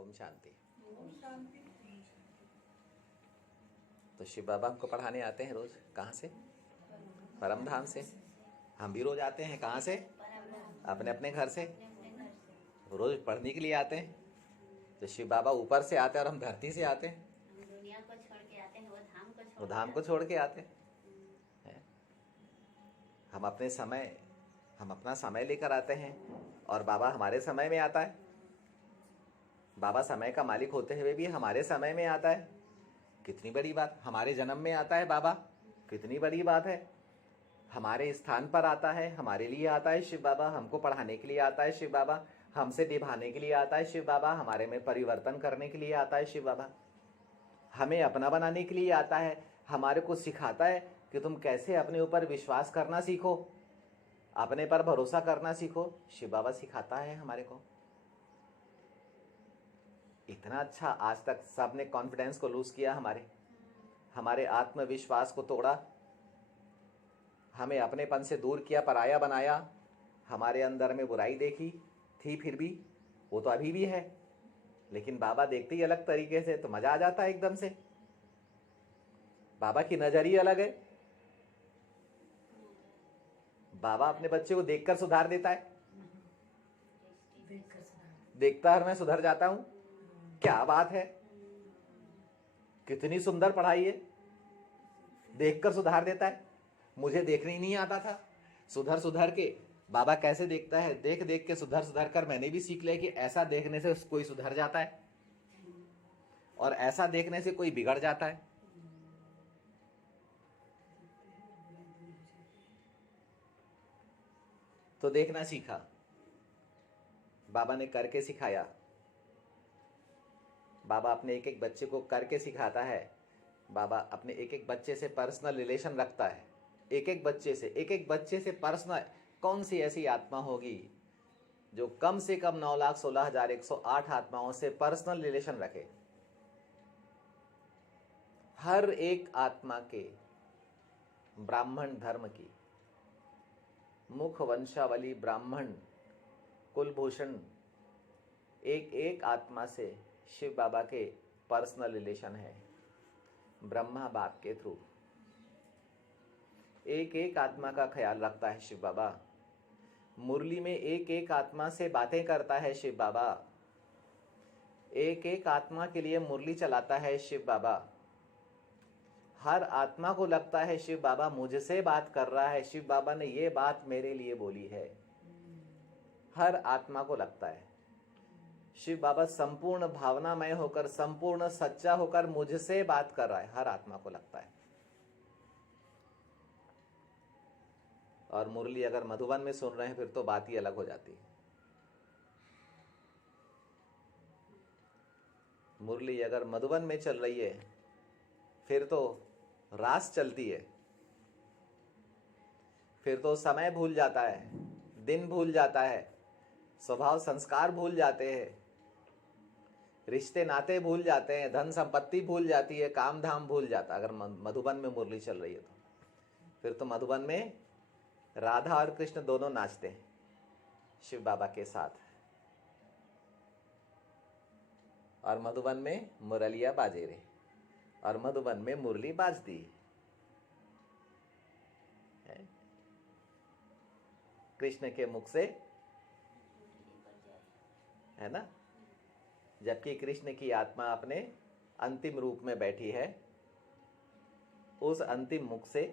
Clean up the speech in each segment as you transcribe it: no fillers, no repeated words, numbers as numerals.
ओम शांति। ओम शांति। तो शिव बाबा हमको पढ़ाने आते हैं रोज। कहाँ से? परम धाम से। हम भी रोज आते हैं। कहाँ से? अपने अपने घर से। रोज पढ़ने के लिए आते हैं। तो शिव बाबा ऊपर से आते हैं और हम धरती से आते हैं। हम दुनिया को छोड़ के आते हैं, वो धाम को छोड़ के आते हैं। हम अपना समय लेकर आते हैं और बाबा हमारे समय में आता है। बाबा समय का मालिक होते हुए भी हमारे समय में आता है। कितनी बड़ी बात। हमारे जन्म में आता है बाबा, कितनी बड़ी बात है। हमारे स्थान पर आता है, हमारे लिए आता है शिव बाबा। हमको पढ़ाने के लिए आता है शिव बाबा। हमसे निभाने के लिए आता है शिव बाबा। हमारे में परिवर्तन करने के लिए आता है शिव बाबा। हमें अपना बनाने के लिए आता है। हमारे को सिखाता है कि तुम कैसे अपने ऊपर विश्वास करना सीखो, अपने पर भरोसा करना सीखो। शिव बाबा सिखाता है हमारे को। इतना अच्छा आज तक सबने कॉन्फिडेंस को लूज किया, हमारे आत्मविश्वास को तोड़ा, हमें अपनेपन से दूर किया, पराया बनाया। हमारे अंदर में बुराई देखी थी, फिर भी वो तो अभी भी है, लेकिन बाबा देखते ही अलग तरीके से, तो मजा आ जाता है एकदम से। बाबा की नजर ही अलग है। बाबा अपने बच्चे को देखकर सुधार देता है। देखता है मैं सुधर जाता हूं। क्या बात है, कितनी सुंदर पढ़ाई है। देखकर सुधार देता है। मुझे देखने ही नहीं आता था। सुधर के बाबा कैसे देखता है, देख देख के सुधर कर मैंने भी सीख लिया कि ऐसा देखने से कोई सुधर जाता है और ऐसा देखने से कोई बिगड़ जाता है। तो देखना सीखा, बाबा ने करके सिखाया। बाबा अपने एक एक बच्चे को करके सिखाता है। बाबा अपने एक एक बच्चे से पर्सनल रिलेशन रखता है। एक एक बच्चे से पर्सनल। कौन सी ऐसी आत्मा होगी जो कम से कम 9,16,108 आत्माओं से पर्सनल रिलेशन रखे? हर एक आत्मा के ब्राह्मण धर्म की, मुख वंशावली ब्राह्मण कुलभूषण, एक एक आत्मा से शिव बाबा के पर्सनल रिलेशन है। ब्रह्मा बाप के थ्रू एक एक आत्मा का ख्याल रखता है शिव बाबा। मुरली में एक एक आत्मा से बातें करता है शिव बाबा। एक एक आत्मा के लिए मुरली चलाता है शिव बाबा। हर आत्मा को लगता है शिव बाबा मुझसे बात कर रहा है, शिव बाबा ने ये बात मेरे लिए बोली है। हर आत्मा को लगता है शिव बाबा संपूर्ण भावनामय होकर, संपूर्ण सच्चा होकर मुझसे बात कर रहा है। हर आत्मा को लगता है। और मुरली अगर मधुबन में सुन रहे हैं फिर तो बात ही अलग हो जाती है। मुरली अगर मधुबन में चल रही है फिर तो रास चलती है। फिर तो समय भूल जाता है, दिन भूल जाता है, स्वभाव संस्कार भूल जाते हैं, रिश्ते नाते भूल जाते हैं, धन संपत्ति भूल जाती है, काम धाम भूल जाता है। अगर मधुबन में मुरली चल रही है तो फिर तो मधुबन में राधा और कृष्ण दोनों नाचते हैं शिव बाबा के साथ। और मधुबन में मुरलिया बाजे रहे और मधुबन में मुरली बाजती है। कृष्ण के मुख से, है ना। जबकि कृष्ण की आत्मा अपने अंतिम रूप में बैठी है। उस अंतिम मुख से,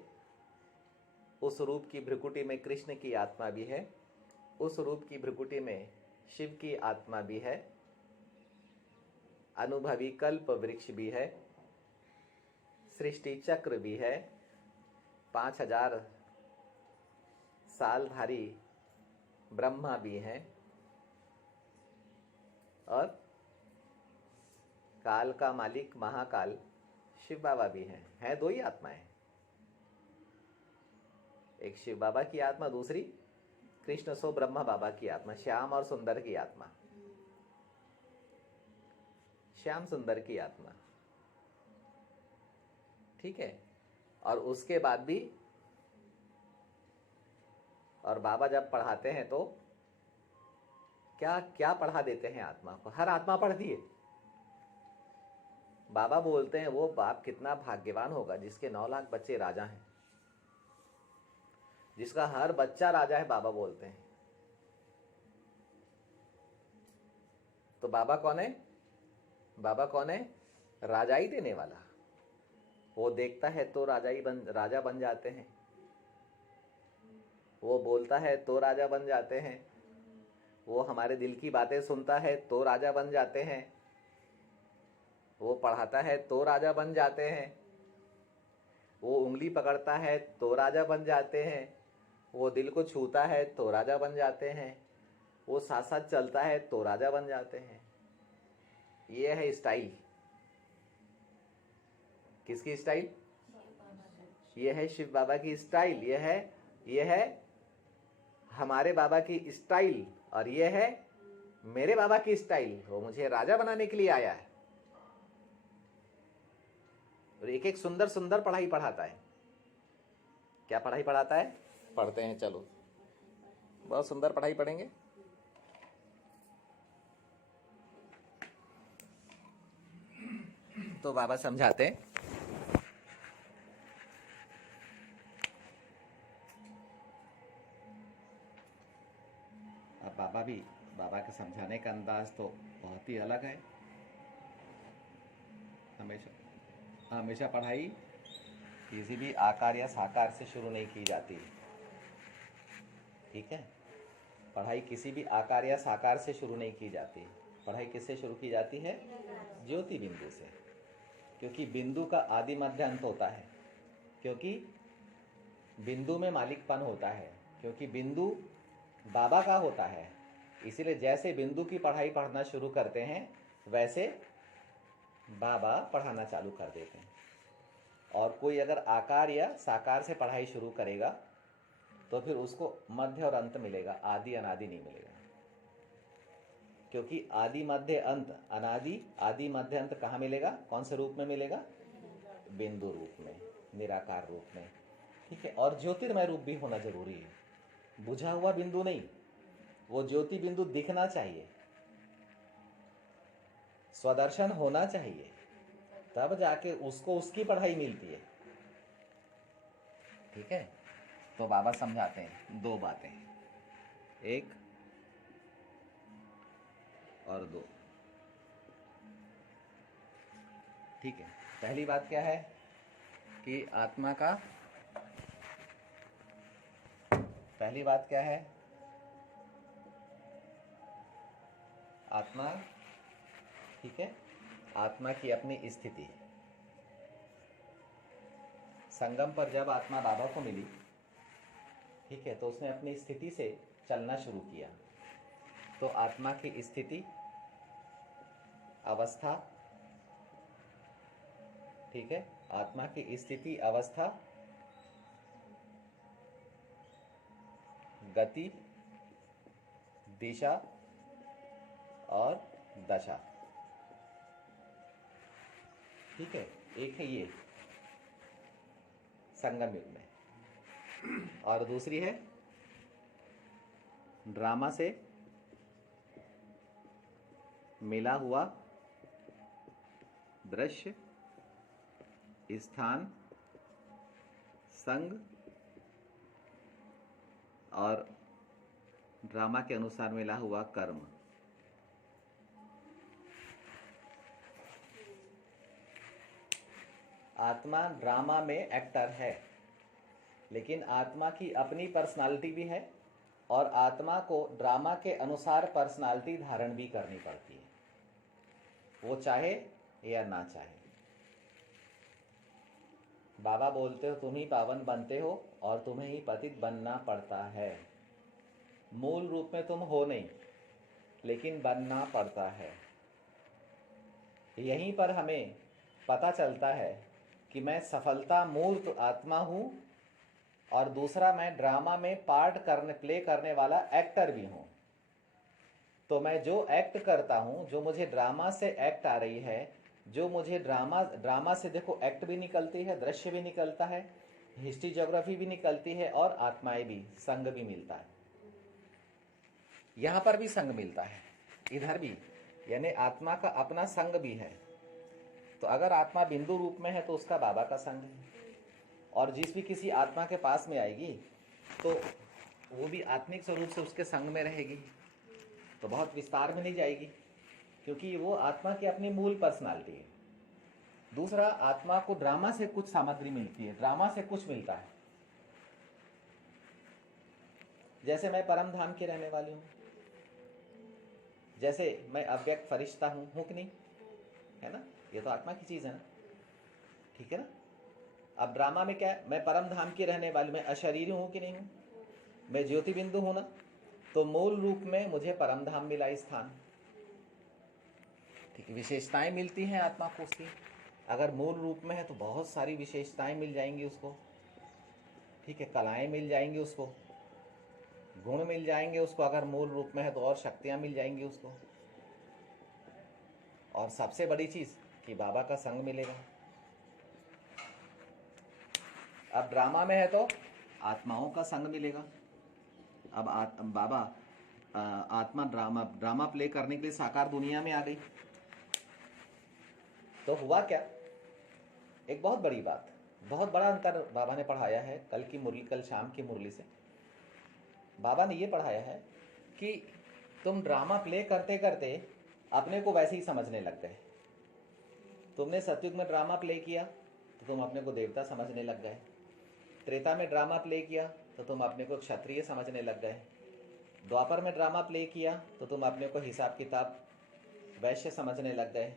उस रूप की भ्रिकुटी में कृष्ण की आत्मा भी है, उस रूप की भ्रिकुटी में शिव की आत्मा भी है, अनुभवी कल्प वृक्ष भी है, सृष्टि चक्र भी है, 5,000 सालधारी ब्रह्मा भी है और काल का मालिक महाकाल शिव बाबा भी है। दो ही आत्माएं, एक शिव बाबा की आत्मा, दूसरी कृष्ण सो ब्रह्मा बाबा की आत्मा, श्याम और सुंदर की आत्मा, श्याम सुंदर की आत्मा। ठीक है। और उसके बाद भी, और बाबा जब पढ़ाते हैं तो क्या क्या पढ़ा देते हैं आत्मा को। हर आत्मा पढ़ती है, बाबा बोलते हैं वो बाप कितना भाग्यवान होगा जिसके 9 लाख बच्चे राजा हैं, जिसका हर बच्चा राजा है। बाबा बोलते हैं तो बाबा कौन है? बाबा कौन है? राजा ही देने वाला। वो देखता है तो राजा बन जाते हैं, वो बोलता है तो राजा बन जाते हैं, वो हमारे दिल की बातें सुनता है तो राजा बन जाते हैं, वो पढ़ाता है तो राजा बन जाते हैं, वो उंगली पकड़ता है तो राजा बन जाते हैं, वो दिल को छूता है तो राजा बन जाते हैं, वो साथ साथ चलता है तो राजा बन जाते हैं। ये है स्टाइल। किसकी स्टाइल? ये है शिव बाबा की स्टाइल। ये है हमारे बाबा की स्टाइल, और ये है मेरे बाबा की स्टाइल। वो मुझे राजा बनाने के लिए आया है और एक एक सुंदर सुंदर पढ़ाई पढ़ाता है। क्या पढ़ाई पढ़ाता है? पढ़ते हैं, चलो बहुत सुंदर पढ़ाई पढ़ेंगे। तो बाबा समझाते हैं, अब बाबा के समझाने का अंदाज तो बहुत ही अलग है। हमेशा पढ़ाई किसी भी आकार या साकार से शुरू नहीं की जाती, ठीक है? पढ़ाई किसी भी आकार या साकार से शुरू नहीं की जाती। पढ़ाई किससे शुरू की जाती है? ज्योति बिंदु से, क्योंकि बिंदु का आदि मध्य अंत होता है, क्योंकि बिंदु में मालिकपन होता है, क्योंकि बिंदु बाबा का होता है। इसीलिए जैसे बिंदु की पढ़ाई पढ़ना शुरू करते हैं वैसे बाबा पढ़ाना चालू कर देते हैं। और कोई अगर आकार या साकार से पढ़ाई शुरू करेगा तो फिर उसको मध्य और अंत मिलेगा, आदि अनादि नहीं मिलेगा। क्योंकि आदि मध्य अंत, अनादि आदि मध्य अंत कहाँ मिलेगा? कौन से रूप में मिलेगा? बिंदु रूप में, निराकार रूप में, ठीक है? और ज्योतिर्मय रूप भी होना जरूरी है, बुझा हुआ बिंदु नहीं। वो ज्योति बिंदु दिखना चाहिए, स्वदर्शन होना चाहिए, तब जाके उसको उसकी पढ़ाई मिलती है, ठीक है? तो बाबा समझाते हैं 2 बातें, 1 और 2, ठीक है? पहली बात क्या है कि पहली बात क्या है? आत्मा, ठीक है? आत्मा की अपनी स्थिति। संगम पर जब आत्मा बाबा को मिली, ठीक है, तो उसने अपनी स्थिति से चलना शुरू किया। तो आत्मा की स्थिति, अवस्था, ठीक है? आत्मा की स्थिति, अवस्था, गति, दिशा और दशा, ठीक है? एक है ये संगम युग में, और दूसरी है ड्रामा से मिला हुआ दृश्य, स्थान, संग और ड्रामा के अनुसार मिला हुआ कर्म। आत्मा ड्रामा में एक्टर है, लेकिन आत्मा की अपनी पर्सनालिटी भी है, और आत्मा को ड्रामा के अनुसार पर्सनालिटी धारण भी करनी पड़ती है, वो चाहे या ना चाहे। बाबा बोलते हो तुम ही पावन बनते हो और तुम्हें ही पतित बनना पड़ता है। मूल रूप में तुम हो नहीं, लेकिन बनना पड़ता है। यहीं पर हमें पता चलता है कि मैं सफलता मूर्त आत्मा हूं, और दूसरा मैं ड्रामा में प्ले करने वाला एक्टर भी हूं। तो मैं जो एक्ट करता हूं, जो मुझे ड्रामा से एक्ट आ रही है, जो मुझे ड्रामा से देखो एक्ट भी निकलती है, दृश्य भी निकलता है, हिस्ट्री ज्योग्राफी भी निकलती है, और आत्माएं भी, संग भी मिलता है। यहां पर भी संग मिलता है, इधर भी, यानी आत्मा का अपना संग भी है। तो अगर आत्मा बिंदु रूप में है तो उसका बाबा का संग है, और जिस भी किसी आत्मा के पास में आएगी तो वो भी आत्मिक स्वरूप से उसके संग में रहेगी, तो बहुत विस्तार में नहीं जाएगी, क्योंकि वो आत्मा की अपनी मूल पर्सनालिटी है। दूसरा, आत्मा को ड्रामा से कुछ सामग्री मिलती है, ड्रामा से कुछ मिलता है। जैसे मैं परम धाम की रहने वाली हूँ, जैसे मैं अव्यक्त फरिश्ता हूँ कि नहीं, है ना, ये तो आत्मा की चीज है ना, ठीक है ना। अब ड्रामा में क्या है, मैं परम धाम की रहने वाली, मैं अशरीरी हूँ कि नहीं हूँ, मैं ज्योति बिंदु हूँ ना, तो मूल रूप में मुझे परम धाम मिला स्थान, ठीक है। विशेषताएं मिलती हैं आत्मा को उसकी, अगर मूल रूप में है तो बहुत सारी विशेषताएं मिल जाएंगी उसको, ठीक है, कलाएं मिल जाएंगी उसको, गुण मिल जाएंगे उसको, अगर मूल रूप में है तो और शक्तियां मिल जाएंगी उसको, और सबसे बड़ी चीज कि बाबा का संग मिलेगा। अब ड्रामा में है तो आत्माओं का संग मिलेगा। अब बाबा आत्मा ड्रामा प्ले करने के लिए साकार दुनिया में आ गई, तो हुआ क्या, एक बहुत बड़ी बात, बहुत बड़ा अंतर बाबा ने पढ़ाया है कल शाम की मुरली से। बाबा ने ये पढ़ाया है कि तुम ड्रामा प्ले करते करते अपने को वैसे ही समझने लग गए। तुमने सतयुग में ड्रामा प्ले किया तो तुम अपने को देवता समझने लग गए, त्रेता में ड्रामा प्ले किया तो तुम अपने को क्षत्रिय समझने लग गए, द्वापर में ड्रामा प्ले किया तो तुम अपने को हिसाब किताब वैश्य समझने लग गए,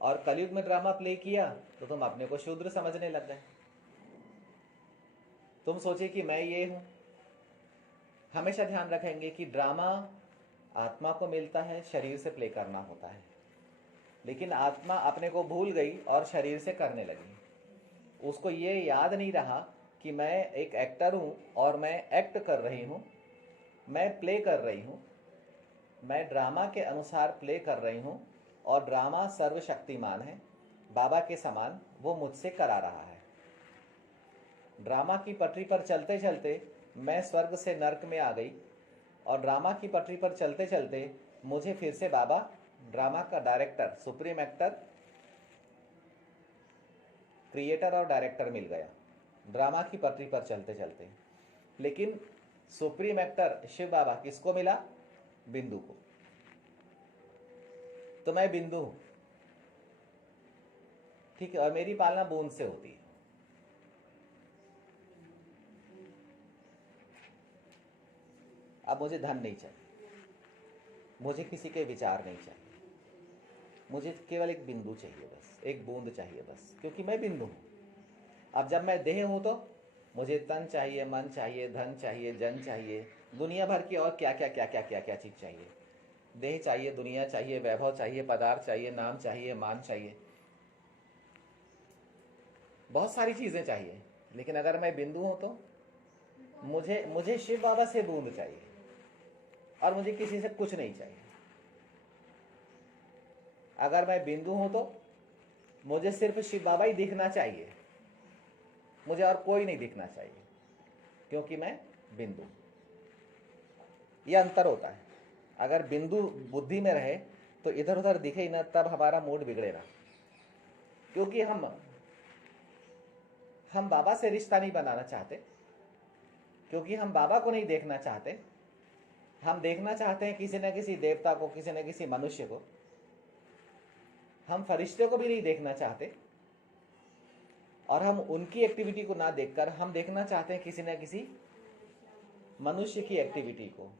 और कलयुग में ड्रामा प्ले किया तो तुम अपने को शूद्र समझने लग गए। तुम सोचे कि मैं ये हूं। हमेशा ध्यान रखेंगे कि ड्रामा आत्मा को मिलता है, शरीर से प्ले करना होता है, लेकिन आत्मा अपने को भूल गई और शरीर से करने लगी। उसको ये याद नहीं रहा कि मैं एक एक्टर हूं और मैं एक्ट कर रही हूं, मैं प्ले कर रही हूं, मैं ड्रामा के अनुसार प्ले कर रही हूं, और ड्रामा सर्वशक्तिमान है, बाबा के समान वो मुझसे करा रहा है। ड्रामा की पटरी पर चलते चलते मैं स्वर्ग से नर्क में आ गई, और ड्रामा की पटरी पर चलते चलते मुझे फिर से बाबा ड्रामा का डायरेक्टर, सुप्रीम एक्टर, क्रिएटर और डायरेक्टर मिल गया ड्रामा की पटरी पर चलते चलते। लेकिन सुप्रीम एक्टर शिव बाबा किसको मिला, बिंदु को। तो मैं बिंदु हूं, ठीक है, और मेरी पालना बूंद से होती है। अब मुझे धन नहीं चाहिए, मुझे किसी के विचार नहीं चाहिए, मुझे केवल एक बिंदु चाहिए, बस एक बूंद चाहिए बस, क्योंकि मैं बिंदु हूं। अब जब मैं देह हूं तो मुझे तन चाहिए, मन चाहिए, धन चाहिए, जन चाहिए, दुनिया भर की और क्या क्या क्या क्या क्या क्या चीज चाहिए। देह चाहिए, दुनिया चाहिए, वैभव चाहिए, पदार्थ चाहिए, नाम चाहिए, मान चाहिए, बहुत सारी चीजें चाहिए। लेकिन अगर मैं बिंदु हूं तो मुझे शिव बाबा से बूंद चाहिए, और मुझे किसी से कुछ नहीं चाहिए। अगर मैं बिंदु हूं तो मुझे सिर्फ शिव बाबा ही दिखना चाहिए, मुझे और कोई नहीं दिखना चाहिए, क्योंकि मैं बिंदु। यह अंतर होता है। अगर बिंदु बुद्धि में रहे तो इधर उधर दिखे ही ना, तब हमारा मूड बिगड़ेगा, क्योंकि हम बाबा से रिश्ता नहीं बनाना चाहते, क्योंकि हम बाबा को नहीं देखना चाहते। हम देखना चाहते हैं किसी न किसी देवता को, किसी न किसी मनुष्य को। हम फरिश्ते को भी नहीं देखना चाहते, और हम उनकी एक्टिविटी को ना देखकर हम देखना चाहते हैं किसी न किसी मनुष्य की एक्टिविटी को,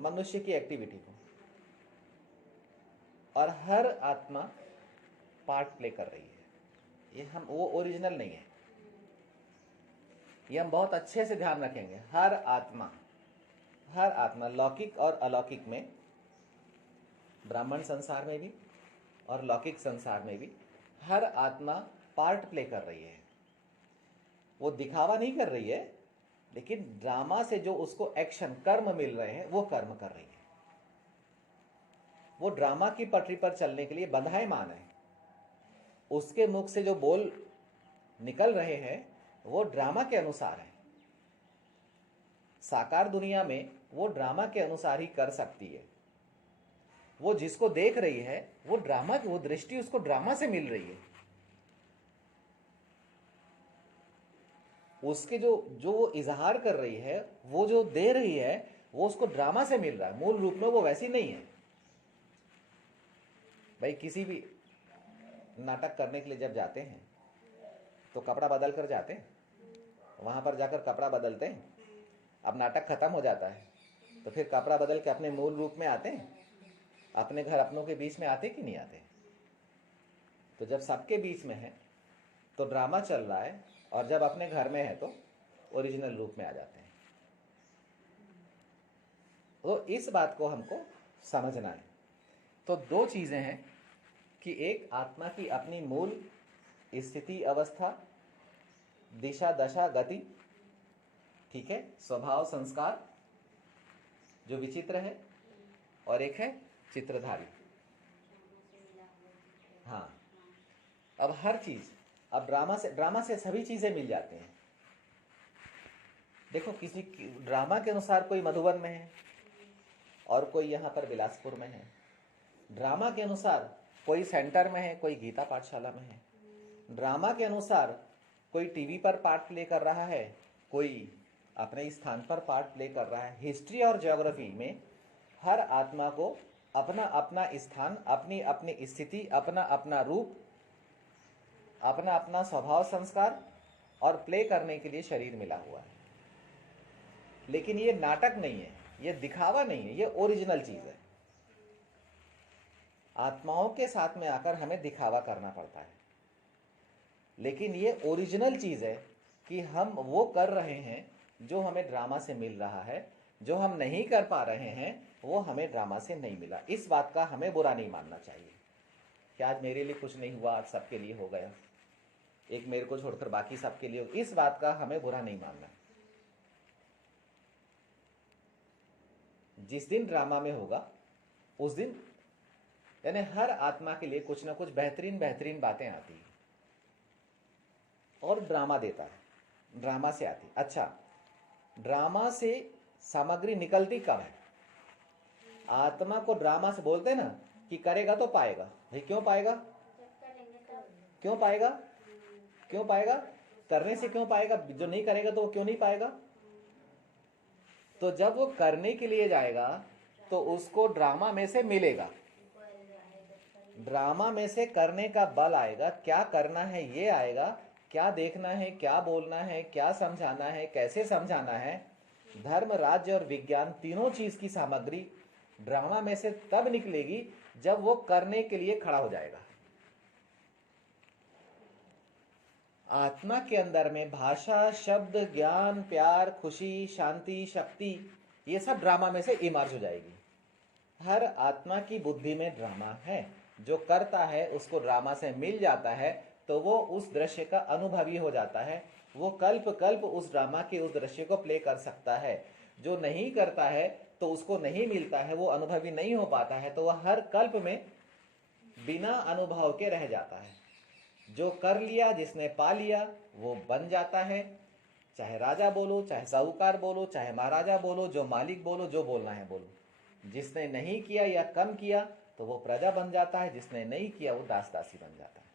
मनुष्य की एक्टिविटी को। और हर आत्मा पार्ट प्ले कर रही है, ये वो ओरिजिनल नहीं है। ये हम बहुत अच्छे से ध्यान रखेंगे। हर आत्मा लौकिक और अलौकिक में, ब्राह्मण संसार में भी और लौकिक संसार में भी, हर आत्मा पार्ट प्ले कर रही है। वो दिखावा नहीं कर रही है, लेकिन ड्रामा से जो उसको एक्शन, कर्म मिल रहे हैं, वो कर्म कर रही है। वो ड्रामा की पटरी पर चलने के लिए बंधायमान है। उसके मुख से जो बोल निकल रहे हैं वो ड्रामा के अनुसार है। साकार दुनिया में वो ड्रामा के अनुसार ही कर सकती है। वो जिसको देख रही है वो ड्रामा, वो दृष्टि उसको ड्रामा से मिल रही है, उसके जो जो वो इजहार कर रही है, वो जो दे रही है, वो उसको ड्रामा से मिल रहा है, मूल रूप में वो वैसी नहीं है। भाई किसी भी नाटक करने के लिए जब जाते हैं तो कपड़ा बदल कर जाते हैं, वहां पर जाकर कपड़ा बदलते हैं, अब नाटक खत्म हो जाता है तो फिर कपड़ा बदल के अपने मूल रूप में आते हैं, अपने घर अपनों के बीच में आते कि नहीं आते। तो जब सबके बीच में है तो ड्रामा चल रहा है, और जब अपने घर में है तो ओरिजिनल रूप में आ जाते हैं। तो इस बात को हमको समझना है। तो दो चीजें हैं कि एक आत्मा की अपनी मूल स्थिति, अवस्था, दिशा, दशा, गति, ठीक है, स्वभाव, संस्कार जो विचित्र है, और एक है चित्रधारी। हाँ, अब हर चीज, अब ड्रामा से सभी चीजें मिल जाती हैं। देखो, किसी ड्रामा के अनुसार कोई मधुबन में है और कोई यहाँ पर बिलासपुर में है। ड्रामा के अनुसार कोई सेंटर में है, कोई गीता पाठशाला में है। ड्रामा के अनुसार कोई टीवी पर पार्ट प्ले कर रहा है, कोई अपने स्थान पर पार्ट प्ले कर रहा है। हिस्ट्री और ज्योग्राफी में हर आत्मा को अपना अपना स्थान, अपनी अपनी स्थिति, अपना अपना रूप, अपना अपना स्वभाव, संस्कार और प्ले करने के लिए शरीर मिला हुआ है। लेकिन ये नाटक नहीं है, ये दिखावा नहीं है, ये ओरिजिनल चीज है। आत्माओं के साथ में आकर हमें दिखावा करना पड़ता है, लेकिन ये ओरिजिनल चीज है कि हम वो कर रहे हैं जो हमें ड्रामा से मिल रहा है। जो हम नहीं कर पा रहे हैं वो हमें ड्रामा से नहीं मिला। इस बात का हमें बुरा नहीं मानना चाहिए कि आज मेरे लिए कुछ नहीं हुआ, आज सबके लिए हो गया, एक मेरे को छोड़कर बाकी सबके लिए। इस बात का हमें बुरा नहीं मानना। जिस दिन ड्रामा में होगा उस दिन यानी हर आत्मा के लिए कुछ ना कुछ बेहतरीन बेहतरीन बातें आती हैं और ड्रामा देता है, ड्रामा से आती। अच्छा, ड्रामा से सामग्री निकलती कब है? आत्मा को ड्रामा से बोलते हैं ना कि करेगा तो पाएगा। भाई क्यों पाएगा? क्यों पाएगा? क्यों पाएगा? करने से क्यों पाएगा? जो नहीं करेगा तो वो क्यों नहीं पाएगा? तो जब वो करने के लिए जाएगा तो उसको ड्रामा में से मिलेगा, ड्रामा में से करने का बल आएगा। क्या करना है ये आएगा, क्या देखना है, क्या बोलना है, क्या समझाना है, कैसे समझाना है। धर्म, राज्य और विज्ञान तीनों चीज की सामग्री ड्रामा में से तब निकलेगी जब वो करने के लिए खड़ा हो जाएगा। आत्मा के अंदर में भाषा, शब्द, ज्ञान, प्यार, खुशी, शांति, शक्ति, ये सब ड्रामा में से इमर्ज हो जाएगी। हर आत्मा की बुद्धि में ड्रामा है। जो करता है उसको ड्रामा से मिल जाता है तो वो उस दृश्य का अनुभवी हो जाता है। वो कल्प कल्प उस ड्रामा के उस दृश्य को प्ले कर सकता है। जो नहीं करता है तो उसको नहीं मिलता है, वो अनुभवी नहीं हो पाता है, तो वह हर कल्प में बिना अनुभव के रह जाता है। जो कर लिया, जिसने पा लिया, वो बन जाता है। चाहे राजा बोलो, चाहे साहूकार बोलो, चाहे महाराजा बोलो, जो मालिक बोलो, जो बोलना है बोलो। जिसने नहीं किया या कम किया तो वो प्रजा बन जाता है, जिसने नहीं किया वो दास दासी बन जाता है।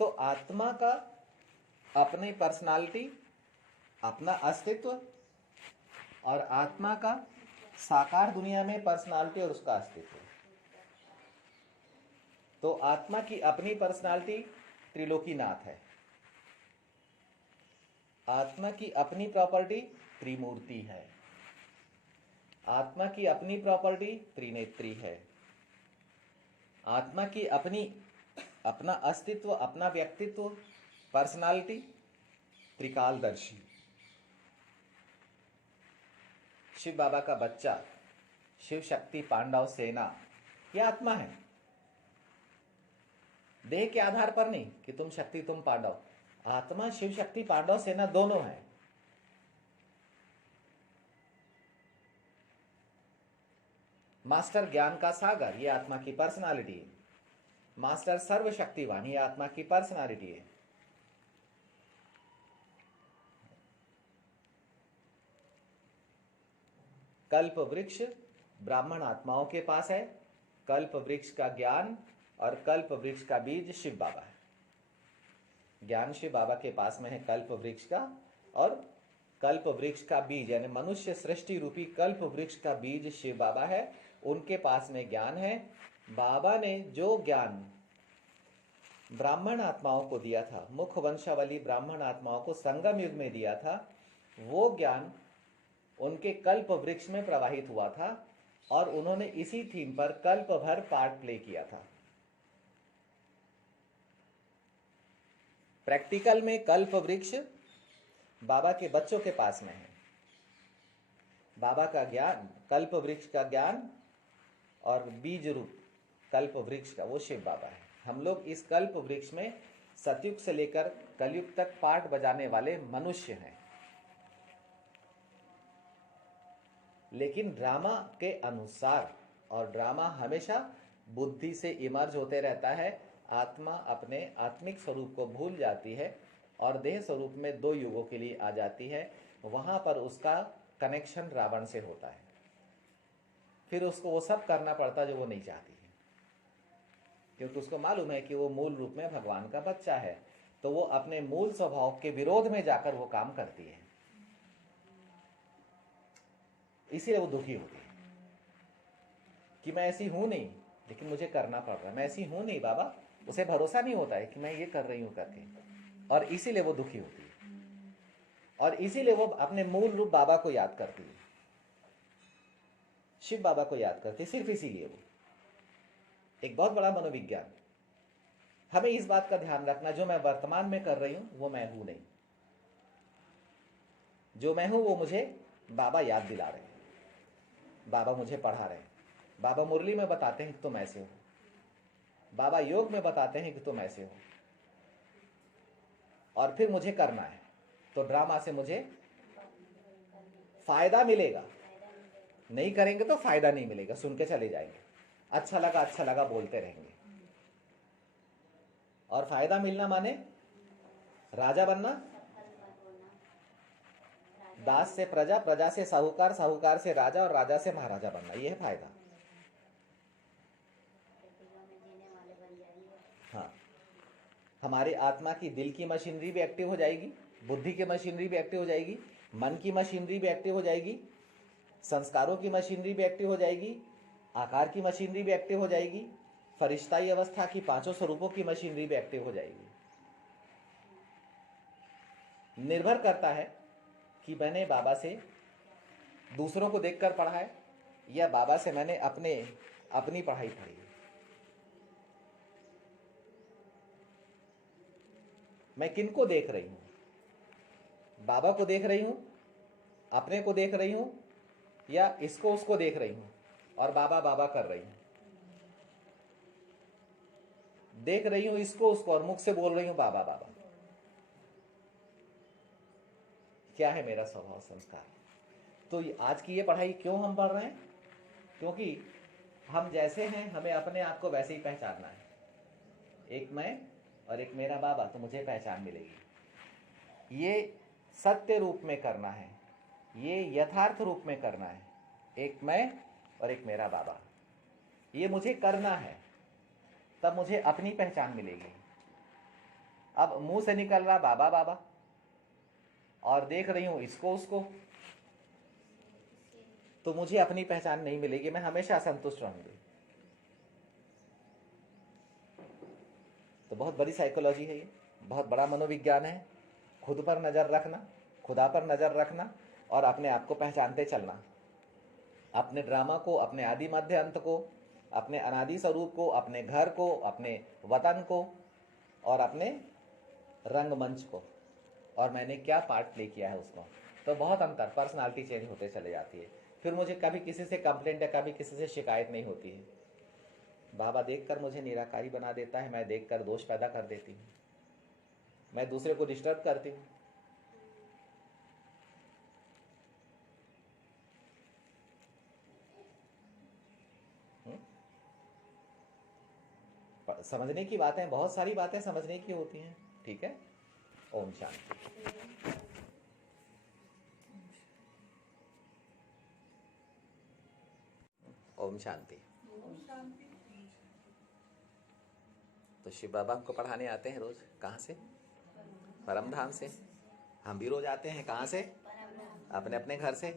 तो आत्मा का अपनी पर्सनालिटी, अपना अस्तित्व, और आत्मा का साकार दुनिया में पर्सनालिटी और उसका अस्तित्व। तो आत्मा की अपनी पर्सनालिटी त्रिलोकीनाथ है, आत्मा की अपनी प्रॉपर्टी त्रिमूर्ति है, आत्मा की अपनी प्रॉपर्टी त्रिनेत्री है, आत्मा की अपना अस्तित्व, अपना व्यक्तित्व, पर्सनालिटी त्रिकालदर्शी। शिव बाबा का बच्चा, शिव शक्ति पांडव सेना, यह आत्मा है। देह के आधार पर नहीं कि तुम शक्ति तुम पांडव। आत्मा शिव शक्ति पांडव सेना दोनों है। मास्टर ज्ञान का सागर, ये आत्मा की पर्सनालिटी है। मास्टर सर्वशक्तिवान, ये आत्मा की पर्सनालिटी है। कल्प वृक्ष ब्राह्मण आत्माओं के पास है। कल्प वृक्ष का ज्ञान और कल्प वृक्ष का बीज शिव बाबा है। ज्ञान शिव बाबा के पास में है कल्प वृक्ष का, और कल्प वृक्ष का बीज यानी मनुष्य सृष्टि रूपी कल्प वृक्ष का बीज शिव बाबा है। उनके पास में ज्ञान है। बाबा ने जो ज्ञान ब्राह्मण आत्माओं को दिया था, मुख वंशावली ब्राह्मण आत्माओं को संगम युग में दिया था, वो ज्ञान उनके कल्प वृक्ष में प्रवाहित हुआ था और उन्होंने इसी थीम पर कल्प भर पार्ट प्ले किया था। प्रैक्टिकल में कल्प वृक्ष बाबा के बच्चों के पास में है। बाबा का ज्ञान, कल्प वृक्ष का ज्ञान और बीज रूप कल्प वृक्ष का वो शिव बाबा है। हम लोग इस कल्प वृक्ष में सतयुग से लेकर कलयुग तक पार्ट बजाने वाले मनुष्य हैं। लेकिन ड्रामा के अनुसार, और ड्रामा हमेशा बुद्धि से इमर्ज होते रहता है। आत्मा अपने आत्मिक स्वरूप को भूल जाती है और देह स्वरूप में 2 युगों के लिए आ जाती है। वहां पर उसका कनेक्शन रावण से होता है। फिर उसको वो सब करना पड़ता है जो वो नहीं चाहती है, क्योंकि उसको मालूम है कि वो मूल रूप में भगवान का बच्चा है। तो वो अपने मूल स्वभाव के विरोध में जाकर वो काम करती है, इसीलिए वो दुखी होती है कि मैं ऐसी हूं नहीं, लेकिन मुझे करना पड़ रहा है। मैं ऐसी हूं नहीं बाबा, उसे भरोसा नहीं होता है कि मैं ये कर रही हूं करके, और इसीलिए वो दुखी होती है। और इसीलिए वो अपने मूल रूप बाबा को याद करती है, शिव बाबा को याद करती है। सिर्फ इसीलिए वो एक बहुत बड़ा मनोविज्ञान। हमें इस बात का ध्यान रखना, जो मैं वर्तमान में कर रही हूं वो मैं हूं नहीं। जो मैं हूं वो मुझे बाबा याद दिला रहे हैं, बाबा मुझे पढ़ा रहे हैं, बाबा मुरली में बताते हैं कि तुम ऐसे हो, बाबा योग में बताते हैं कि तुम ऐसे हो, और फिर मुझे करना है। तो ड्रामा से मुझे फायदा मिलेगा, नहीं करेंगे तो फायदा नहीं मिलेगा, सुन के चले जाएंगे, अच्छा लगा बोलते रहेंगे। और फायदा मिलना माने राजा बनना, दास से प्रजा, प्रजा से साहूकार, साहूकार से राजा, और राजा से महाराजा बनना, यह है फायदा। हाँ, हमारे आत्मा की दिल की मशीनरी भी एक्टिव हो जाएगी, बुद्धि की मशीनरी भी एक्टिव हो जाएगी, मन की मशीनरी भी एक्टिव हो जाएगी, संस्कारों की मशीनरी भी एक्टिव हो जाएगी, आकार की मशीनरी भी एक्टिव हो जाएगी, फरिश्ताई अवस्था की 5 स्वरूपों की मशीनरी भी एक्टिव हो जाएगी। निर्भर करता है कि मैंने बाबा से दूसरों को देखकर पढ़ा है या बाबा से मैंने अपनी पढ़ाई पढ़ी है। मैं किनको देख रही हूं? बाबा को देख रही हूं, अपने को देख रही हूं, या इसको उसको देख रही हूं और बाबा बाबा कर रही हूं? देख रही हूं इसको उसको और मुख से बोल रही हूं बाबा बाबा। क्या है मेरा स्वभाव संस्कार? तो आज की ये पढ़ाई क्यों हम पढ़ रहे हैं? क्योंकि हम जैसे हैं हमें अपने आप को वैसे ही पहचानना है। एक मैं और एक मेरा बाबा, तो मुझे पहचान मिलेगी। ये सत्य रूप में करना है, ये यथार्थ रूप में करना है। एक मैं और एक मेरा बाबा, ये मुझे करना है, तब मुझे अपनी पहचान मिलेगी। अब मुंह से निकल रहा बाबा बाबा और देख रही हूं इसको उसको, तो मुझे अपनी पहचान नहीं मिलेगी, मैं हमेशा असंतुष्ट रहूंगी। तो बहुत बड़ी साइकोलॉजी है ये, बहुत बड़ा मनोविज्ञान है। खुद पर नजर रखना, खुदा पर नजर रखना और अपने आप को पहचानते चलना। अपने ड्रामा को, अपने आदि मध्य अंत को, अपने अनादि स्वरूप को, अपने घर को, अपने वतन को और अपने रंगमंच को, और मैंने क्या पार्ट प्ले किया है उसको। तो बहुत अंतर, पर्सनालिटी चेंज होते चले जाती है। फिर मुझे कभी किसी से कंप्लेंट या कभी किसी से शिकायत नहीं होती है। बाबा देखकर मुझे निराकारी बना देता है, मैं देखकर दोष पैदा कर देती हूँ, मैं दूसरे को डिस्टर्ब करती हूँ। समझने की बातें, बहुत सारी बातें समझने की होती हैं। ठीक है, ओम शांति। ओम शांति। तो शिव बाबा हमको पढ़ाने आते हैं रोज। कहाँ से? परम धाम से। हम भी रोज आते हैं। कहाँ से? अपने अपने घर से।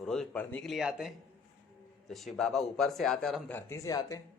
रोज पढ़ने के लिए आते हैं। तो शिव बाबा ऊपर से आते हैं और हम धरती से आते हैं।